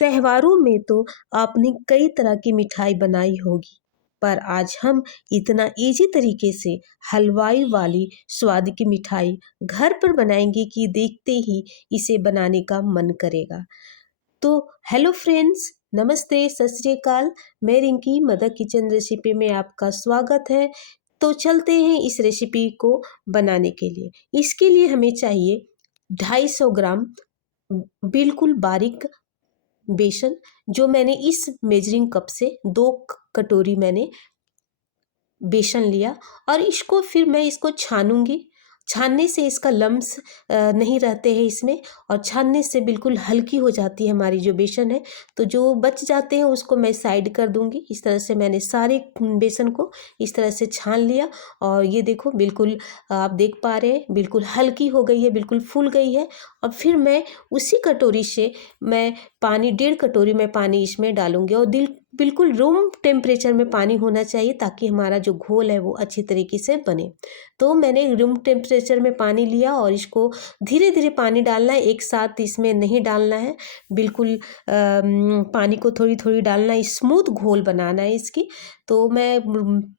त्योहारों में तो आपने कई तरह की मिठाई बनाई होगी, पर आज हम इतना इजी तरीके से हलवाई वाली स्वाद की मिठाई घर पर बनाएंगे कि देखते ही इसे बनाने का मन करेगा। तो हेलो फ्रेंड्स, नमस्ते, सत श्री अकाल। मैं रिंकी, मदर किचन रेसिपी में आपका स्वागत है। तो चलते हैं इस रेसिपी को बनाने के लिए। इसके लिए हमें चाहिए 250 ग्राम बिल्कुल बारीक बेसन, जो मैंने इस मेजरिंग कप से 2 कटोरी मैंने बेसन लिया। और इसको फिर मैं इसको छानूंगी। छानने से इसका लम्स नहीं रहते हैं इसमें, और छानने से बिल्कुल हल्की हो जाती है हमारी जो बेसन है। तो जो बच जाते हैं उसको मैं साइड कर दूंगी। इस तरह से मैंने सारे बेसन को इस तरह से छान लिया। और ये देखो, बिल्कुल आप देख पा रहे हैं, बिल्कुल हल्की हो गई है, बिल्कुल फूल गई है। और फिर मैं उसी कटोरी से मैं पानी 1.5 कटोरी में पानी इसमें डालूंगी। और बिल्कुल रूम टेम्परेचर में पानी होना चाहिए, ताकि हमारा जो घोल है वो अच्छी तरीके से बने। तो मैंने रूम टेम्परेचर में पानी लिया, और इसको धीरे धीरे पानी डालना है, एक साथ इसमें नहीं डालना है। बिल्कुल पानी को थोड़ी थोड़ी डालना है, स्मूथ घोल बनाना है इसकी। तो मैं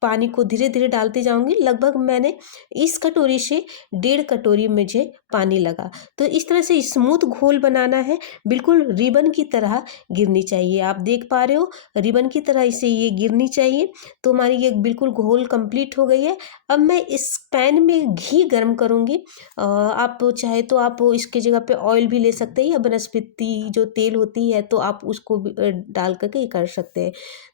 पानी को धीरे धीरे डालती जाऊंगी। लगभग मैंने इस कटोरी से 1.5 कटोरी मुझे पानी लगा। तो इस तरह से स्मूथ घोल बनाना है, बिल्कुल रिबन की तरह गिरनी चाहिए। आप देख पा रहे हो, रिबन की तरह इसे ये गिरनी चाहिए। तो हमारी ये बिल्कुल घोल कंप्लीट हो गई है। अब मैं इस पैन में घी गर्म करूँगी। आप चाहे तो आप इसकी जगह पे ऑयल भी ले सकते हैं, या वनस्पति जो तेल होती है तो आप उसको भी डाल करके ये कर सकते हैं।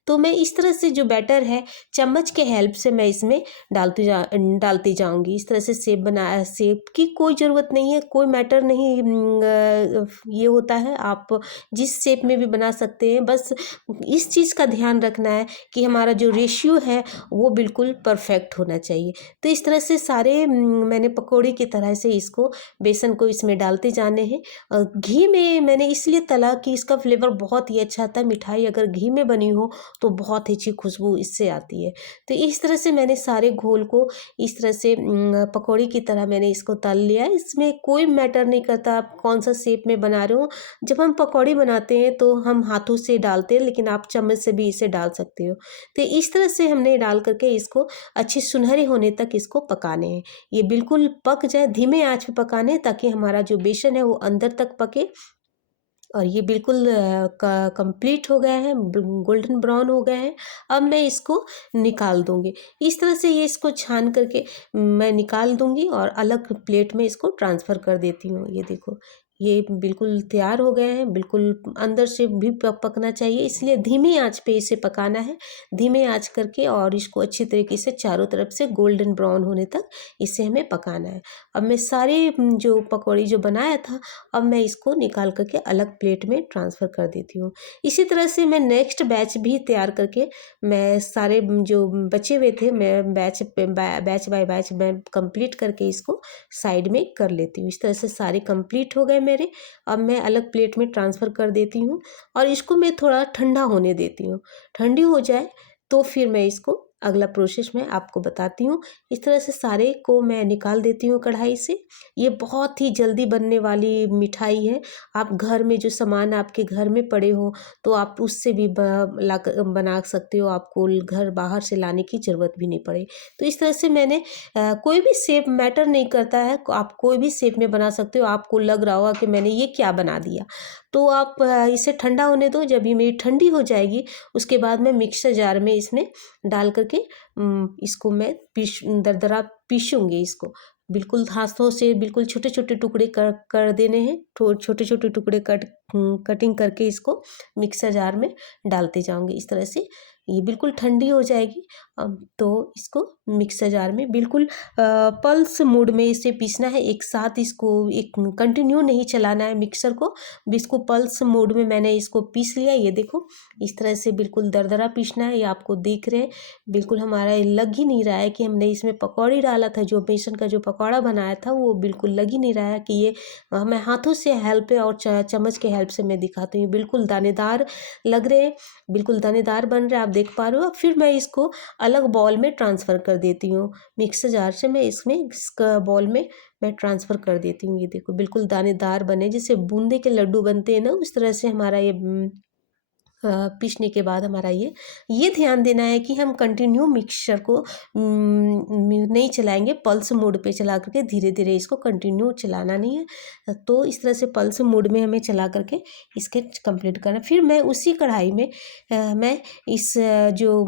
तो मैं इस तरह से जो बैटर है, चम्मच के हेल्प से मैं इसमें डालती जाऊंगी। इस तरह से सेप की कोई ज़रूरत नहीं है, कोई मैटर नहीं ये होता है। आप जिस शेप में भी बना सकते हैं, बस इस चीज़ का ध्यान रखना है कि हमारा जो रेशियो है वो बिल्कुल परफेक्ट होना चाहिए। तो इस तरह से सारे मैंने पकौड़ी की तरह से इसको, बेसन को इसमें डालते जाने हैं। घी में मैंने इसलिए तला कि इसका फ्लेवर बहुत ही अच्छा आता है। मिठाई अगर घी में बनी हो तो बहुत ही अच्छी खुशबू इससे आती है। तो इस तरह से मैंने सारे घोल को इस तरह से पकौड़ी की तरह मैंने इसको तल लिया है। इसमें कोई मैटर नहीं करता आप कौन सा शेप में बना रहे हो। जब हम पकौड़ी बनाते हैं तो हम हाथों से डालते हैं, लेकिन आप चम्मच से भी इसे डाल सकते हो। तो इस तरह से हमने डाल करके इसको अच्छी सुनहरे होने तक इसको पकाने हैं। ये बिल्कुल पक जाए, धीमे आंच पे पकाने हैं, ताकि हमारा जो बेसन है वो अंदर तक पके। और ये बिल्कुल कंप्लीट हो गए हैं, गोल्डन ब्राउन हो गए हैं। अब मैं इसको निकाल दूंगी। इस तरह से ये इसको छान करके मैं निकाल दूंगी, और अलग प्लेट में इसको ट्रांसफ़र कर देती हूँ। ये देखो, ये बिल्कुल तैयार हो गए हैं। बिल्कुल अंदर से भी पकना चाहिए, इसलिए धीमी आंच पे इसे पकाना है। धीमे आंच करके, और इसको अच्छी तरीके से चारों तरफ से गोल्डन ब्राउन होने तक इसे हमें पकाना है। अब मैं सारे जो पकौड़ी जो बनाया था, अब मैं इसको निकाल करके अलग प्लेट में ट्रांसफ़र कर देती हूँ। इसी तरह से मैं नेक्स्ट बैच भी तैयार करके, मैं सारे जो बचे हुए थे, मैं बैच बाय बैच मैं कंप्लीट करके इसको साइड में कर लेती हूँ। इस तरह से सारे कंप्लीट हो गए मेरे। अब मैं अलग प्लेट में ट्रांसफ़र कर देती हूँ, और इसको मैं थोड़ा ठंडा होने देती हूँ। ठंडी हो जाए तो फिर मैं इसको अगला प्रोसेस मैं आपको बताती हूँ। इस तरह से सारे को मैं निकाल देती हूँ कढ़ाई से। ये बहुत ही जल्दी बनने वाली मिठाई है। आप घर में जो सामान आपके घर में पड़े हो, तो आप उससे भी बना सकते हो। आपको घर बाहर से लाने की ज़रूरत भी नहीं पड़े। तो इस तरह से मैंने कोई भी शेप मैटर नहीं करता है, आप कोई भी शेप में बना सकते हो। आपको लग रहा होगा कि मैंने ये क्या बना दिया, तो आप इसे ठंडा होने दो। जब ये मेरी ठंडी हो जाएगी, उसके बाद मैं मिक्सर जार में इसमें डाल करके इसको मैं दरदरा पीसूँगी। इसको बिल्कुल हाथों से बिल्कुल छोटे छोटे टुकड़े कर देने हैं। छोटे छोटे टुकड़े कटिंग करके इसको मिक्सर जार में डालते जाऊंगी। इस तरह से ये बिल्कुल ठंडी हो जाएगी। अब तो इसको मिक्सर जार में बिल्कुल पल्स मोड में इसे पीसना है। एक साथ इसको एक कंटिन्यू नहीं चलाना है मिक्सर को। इसको पल्स मोड में मैंने इसको पीस लिया। ये देखो, इस तरह से बिल्कुल दरदरा पीसना है। ये आपको देख रहे हैं, बिल्कुल हमारा लग ही नहीं रहा है कि हमने इसमें पकौड़ी डाला था। जो बेसन का जो पकौड़ा बनाया था, वो बिल्कुल लग ही नहीं रहा है कि ये मैं हाथों से हेल्प और चम्मच के हेल्प से मैं दिखाती हूँ। बिल्कुल दानेदार लग रहे हैं, बिल्कुल दानेदार बन रहे हैं, आप देख पा रहे हो। अब फिर मैं इसको अलग बॉल में ट्रांसफ़र कर देती हूँ। मिक्सर जार से मैं इसमें इसका बॉल में मैं ट्रांसफ़र कर देती हूँ। ये देखो बिल्कुल दानेदार बने, जैसे बूंदी के लड्डू बनते हैं ना, उस तरह से हमारा ये पीसने के बाद हमारा ये ध्यान देना है कि हम कंटिन्यू मिक्सचर को नहीं चलाएंगे, पल्स मोड पे चला करके धीरे धीरे इसको कंटिन्यू चलाना नहीं है। तो इस तरह से पल्स मोड में हमें चला करके इसके कंप्लीट करना। फिर मैं उसी कढ़ाई में मैं इस जो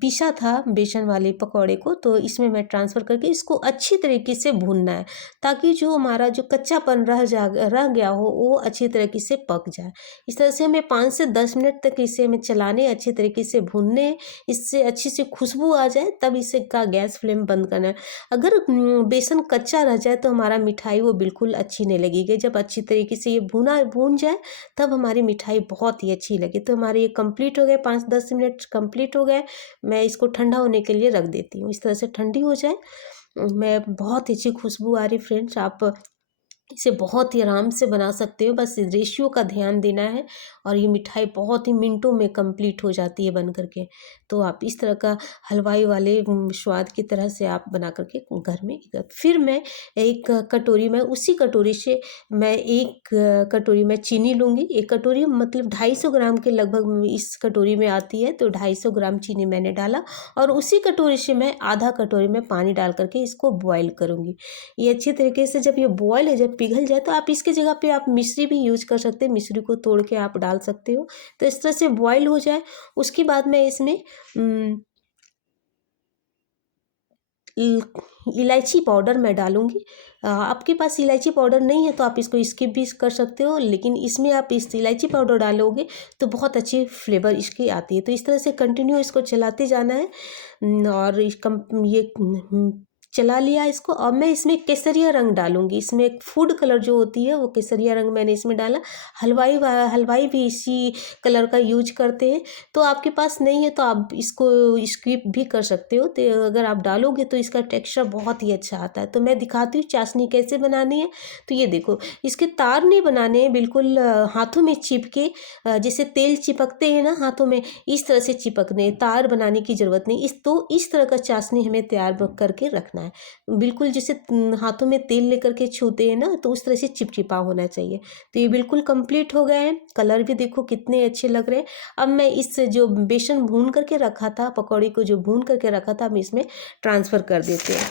पीसा था बेसन वाले पकौड़े को, तो इसमें मैं ट्रांसफ़र करके इसको अच्छी तरीके से भूनना है, ताकि जो हमारा जो कच्चापन रह गया हो वो अच्छी तरीके से पक जाए। इस तरह से हमें 5 से 10 मिनट तक इसे हमें चलाने, अच्छे तरीके से भूनने हैं। इससे अच्छी सी खुशबू आ जाए तब इसे का गैस फ्लेम बंद करना है। अगर बेसन कच्चा रह जाए तो हमारा मिठाई वो बिल्कुल अच्छी नहीं लगेगी। जब अच्छी तरीके से ये भून जाए तब हमारी मिठाई बहुत ही अच्छी लगे। तो हमारे ये कंप्लीट हो गए, 5-10 मिनट कंप्लीट हो गए। मैं इसको ठंडा होने के लिए रख देती हूँ। इस तरह से ठंडी हो जाए, मैं बहुत ही अच्छी खुशबू आ रही फ्रेंड्स। आप इसे बहुत ही आराम से बना सकते हो, बस रेशियो का ध्यान देना है और ये मिठाई बहुत ही मिनटों में कंप्लीट हो जाती है बन करके। तो आप इस तरह का हलवाई वाले स्वाद की तरह से आप बना करके घर में फिर मैं एक कटोरी में, उसी कटोरी से मैं एक कटोरी में चीनी लूँगी। एक कटोरी मतलब 250 ग्राम के लगभग इस कटोरी में आती है, तो 250 ग्राम चीनी मैंने डाला और उसी कटोरी से मैं आधा कटोरी में पानी डाल करके इसको बॉयल करूँगी। ये अच्छी तरीके से जब ये बॉयल है, जब पिघल जाए, तो आप इसके जगह पे आप मिश्री भी यूज कर सकते हैं। मिश्री को तोड़ के आप डाल सकते हो। तो इस तरह से बॉयल हो जाए, उसके बाद मैं इसमें इलायची पाउडर मैं डालूँगी। आपके पास इलायची पाउडर नहीं है तो आप इसको स्किप भी कर सकते हो, लेकिन इसमें आप इस इलायची पाउडर डालोगे तो बहुत अच्छी फ्लेवर इसकी आती है। तो इस तरह से कंटिन्यू इसको चलाते जाना है और चला लिया इसको। अब मैं इसमें केसरिया रंग डालूँगी। इसमें एक फूड कलर जो होती है वो केसरिया रंग मैंने इसमें डाला। हलवाई भी इसी कलर का यूज करते हैं। तो आपके पास नहीं है तो आप इसको स्किप भी कर सकते हो। तो अगर आप डालोगे तो इसका टेक्सचर बहुत ही अच्छा आता है। तो मैं दिखाती हूँ चाशनी कैसे बनानी है। तो ये देखो, इसके तार नहीं बनाने हैं, बिल्कुल हाथों में चिपके, जैसे तेल चिपकते हैं ना हाथों में, इस तरह से चिपकने हैं। तार बनाने की ज़रूरत नहीं। इस तरह का चाशनी हमें तैयार करके रखना है। बिल्कुल जैसे हाथों में तेल लेकर के छूते हैं ना, तो उस तरह से चिपचिपा होना चाहिए। तो ये बिल्कुल कंप्लीट हो गए हैं। कलर भी देखो कितने अच्छे लग रहे हैं। अब मैं इस जो बेसन भून करके रखा था, पकौड़ी को जो भून करके रखा था, हम इसमें ट्रांसफ़र कर देते हैं।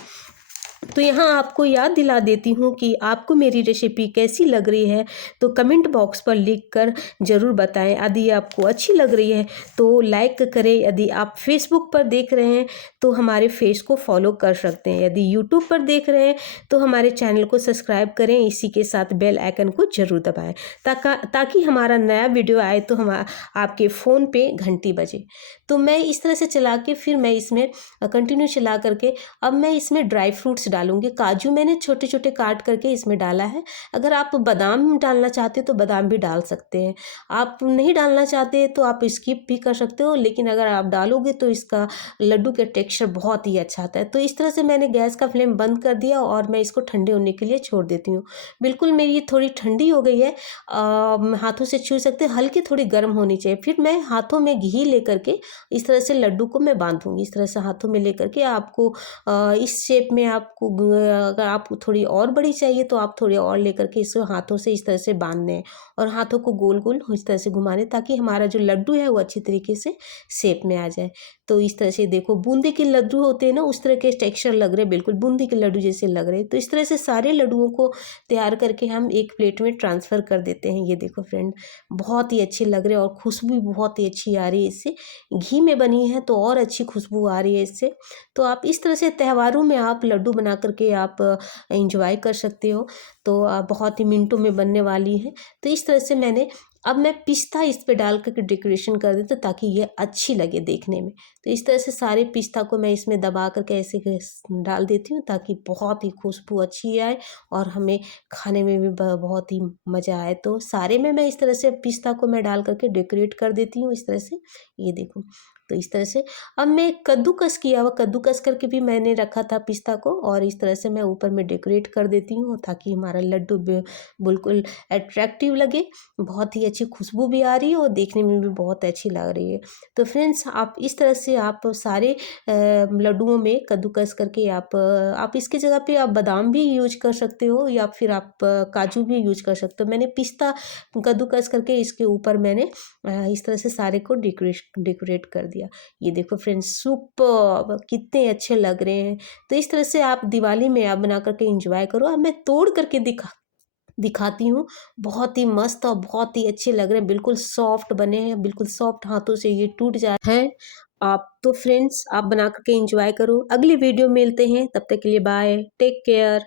तो यहाँ आपको याद दिला देती हूँ कि आपको मेरी रेसिपी कैसी लग रही है तो कमेंट बॉक्स पर लिख कर ज़रूर बताएं। यदि आपको अच्छी लग रही है तो लाइक करें। यदि आप फेसबुक पर देख रहे हैं तो हमारे फेस को फॉलो कर सकते हैं। यदि यूट्यूब पर देख रहे हैं तो हमारे चैनल को सब्सक्राइब करें। इसी के साथ बेल आइकन को ज़रूर दबाएँ ताकि हमारा नया वीडियो आए तो आपके फ़ोन पे घंटी बजे। तो मैं इस तरह से चला के फिर मैं इसमें कंटिन्यू चला करके अब मैं इसमें ड्राई फ्रूट्स डालूंगी। काजू मैंने छोटे छोटे काट करके इसमें डाला है। अगर आप बादाम डालना चाहते हो तो बादाम भी डाल सकते हैं। आप नहीं डालना चाहते तो आप स्किप भी कर सकते हो, लेकिन अगर आप डालोगे तो इसका लड्डू का टेक्सचर बहुत ही अच्छा आता है। तो इस तरह से मैंने गैस का फ्लेम बंद कर दिया और मैं इसको ठंडे होने के लिए छोड़ देती हूँ। बिल्कुल मेरी ये थोड़ी ठंडी हो गई है, हाथों से छू सकते हैं, हल्की थोड़ी गर्म होनी चाहिए। फिर मैं हाथों में घी लेकर के इस तरह से लड्डू को मैं बांधूंगी। इस तरह से हाथों में लेकर के आपको इस शेप में आपको अगर आपको थोड़ी और बड़ी चाहिए तो आप थोड़ी और लेकर के इसको हाथों से इस तरह से बांधने हैं और हाथों को गोल गोल इस तरह से घुमाने, ताकि हमारा जो लड्डू है वो अच्छी तरीके से शेप में आ जाए। तो इस तरह से देखो, बूंदी के लड्डू होते हैं ना, उस तरह के टेक्सचर लग रहे, बिल्कुल बूंदी के लड्डू जैसे लग रहे। तो इस तरह से सारे लड्डुओं को तैयार करके हम एक प्लेट में ट्रांसफ़र कर देते हैं। ये देखो फ्रेंड, बहुत ही अच्छे लग रहे हैं और खुशबू भी बहुत ही अच्छी आ रही है इससे। घी में बनी है तो और अच्छी खुशबू आ रही है इससे। तो आप इस तरह से त्योहारों में आप लड्डू बना करके आप एंजॉय कर सकते हो। तो बहुत ही मिनटों में बनने वाली है। तो इस तरह से अब मैं पिस्ता इस पे डाल करके डेकोरेशन कर देती हूँ ताकि ये अच्छी लगे देखने में। तो इस तरह से सारे पिस्ता को मैं इसमें दबा करके ऐसे डाल देती हूँ ताकि बहुत ही खुशबू अच्छी आए और हमें खाने में भी बहुत ही मज़ा आए। तो सारे में मैं इस तरह से पिस्ता को मैं डाल करके डेकोरेट कर देती हूँ इस तरह से। ये देखो, तो इस तरह से अब मैं कद्दूकस किया हुआ कद्दूकस करके भी मैंने रखा था पिस्ता को, और इस तरह से मैं ऊपर में डेकोरेट कर देती हूँ ताकि हमारा लड्डू बिल्कुल अट्रैक्टिव लगे। बहुत ही अच्छी खुशबू भी आ रही है और देखने में भी बहुत अच्छी लग रही है। तो फ्रेंड्स, आप इस तरह से आप सारे लड्डुओं में कद्दूकस करके आप इसकी जगह पे आप बादाम भी यूज कर सकते हो, या फिर आप काजू भी यूज कर सकते हो। मैंने पिस्ता कद्दूकस करके इसके ऊपर मैंने इस तरह से सारे को डेकोरेट कर दिया। ये देखो फ्रेंड्स, सुपर्ब! कितने अच्छे लग रहे हैं। तो इस तरह से आप दिवाली में आप बना करके एंजॉय करो। अब मैं तोड़ करके दिखाती हूँ। बहुत ही मस्त और बहुत ही अच्छे लग रहे हैं, बिल्कुल सॉफ्ट बने हैं, बिल्कुल सॉफ्ट, हाथों से ये टूट जाए हैं। आप तो फ्रेंड्स, आप बना करके एंजॉय करो। अगली वीडियो में मिलते हैं, तब तक के लिए बाय, टेक केयर।